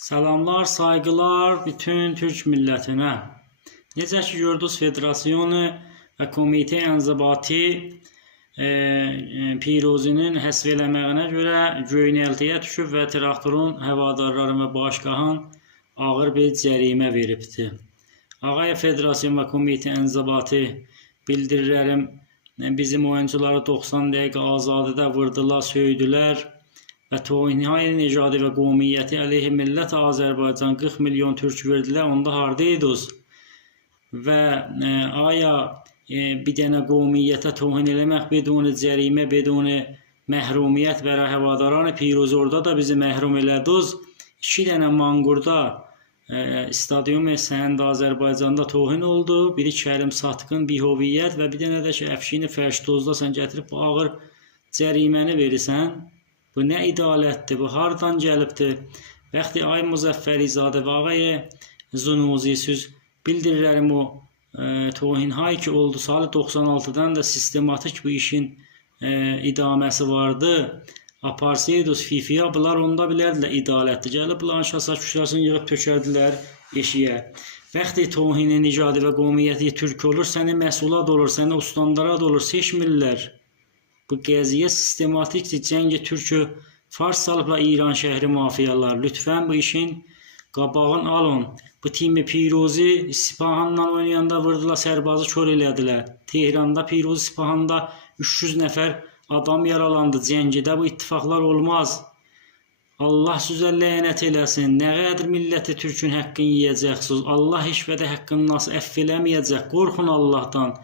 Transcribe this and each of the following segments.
Salamlar, saygılar bütün Türk millətinə. Necə ki gördünüz, Federasiyonu və Komitə İnzibati Pirozinin həsv eləməyinə görə göynəltiyə düşüb və traktorun həvadarları və başqahan ağır bir cərimə veribdir. Ağaya Federasiyon və Komitə İnzibati bildirirəm, bizim oyuncuları 90 dəqiqə azadidə vurdular, söydülər və toyinhay necadi və qovmiyyəti əleyhi millət Azərbaycan 40 milyon türk verdilər, onda hardaydınız? Və aya bir dənə qovmiyyətə tohin eləmək beduni cərimə, beduni məhrumiyyət və həvadaran Piroz orada da bizi məhrum elədiniz. 2 dənə manqurda stadyum Sənd Azərbaycanda tohin oldu. Biri Kərim Satqın, Bihoviyyət və bir dənə də ki, Əfşini Fərşdozda sən gətirib bu ağır cəriməni verirsən. Bu nə idalətdir, bu hardan gəlibdir? Vəxti ay Müzəffərizadə və ağaya Zunuzi söz bildirirəm o tohinhay ki oldu. Salı 96'dan da sistematik bu işin idaməsi vardı. Aparsaydınız FIFA'ya bunlar onda bilərdilər idalətdir. Gəlib bunların şasa küşlərini yığıb tökərdilər eşiyə. Vəxti tohini, nicadi və qovmiyyəti türk olur, səni məsulat olur, səni ustandarat olur, seçmirlər. Bu qəziyyə sistematikdir. Cəngi Türk'ü Fars salıbla İran şəhri mafiyalar. Lütfen bu işin qabağını alın. Bu timi Pirozi İspahanla oynayanda vurdular, sərbazı kör elədilər. Tehranda Pirozi İspahanda 300 nəfər adam yaralandı. Cəngidə bu ittifaqlar olmaz. Allah sizə lənət eləsin. Nə qədər milləti Türk'ün həqqini yiyəcəksiniz. Allah heç vədə həqqını nasıl əff eləməyəcək. Qorxun Allah'tan.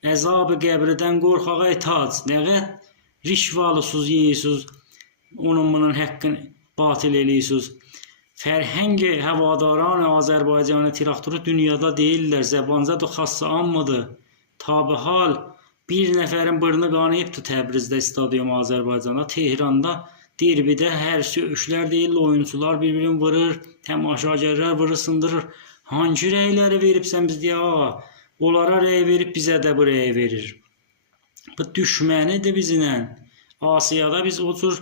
Əzab-ı qəbridən qorxağa itac. Nə qədər rişvalısız yeyirsiniz. Onun bunun həqqini batil eləyirsiniz. Fərhəngi həvadaran Azərbaycanı traktoru dünyada deyirlər. Zəbancadır, xassa anmıdır. Tabi hal bir nəfərin bırını qanayıbdır Təbrizdə stadyum Azərbaycanda. Tehranda derbidə hər söhüşlər deyil, oyuncular bir-birini vurur, təmaşagərlər vurur, sındırır. Hangi rəyləri veribsən biz deyə, onlara rəy verib bizə də bu rəy verir. Bu düşmənidir bizlə. Asiyada biz o cür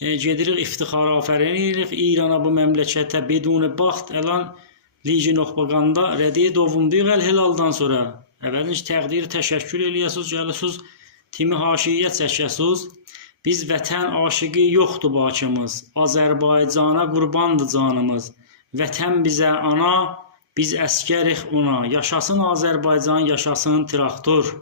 gedirik, iftixar afərin edirik İrana, bu məmləkətə beduni baxt əlan Ligi Noxbaqanda rədiyə dovumduyuq əl-hilaldan sonra. Əvvəlin təqdiri təşəkkür eləyəsiniz, gəlisiniz, timi haşiyə çəkəsiniz. Biz vətən aşıqı yoxdur Bakımız. Azərbaycana qurbandır canımız. Vətən bizə ana, biz əskərik ona. Yaşasın Azərbaycan, yaşasın traktor.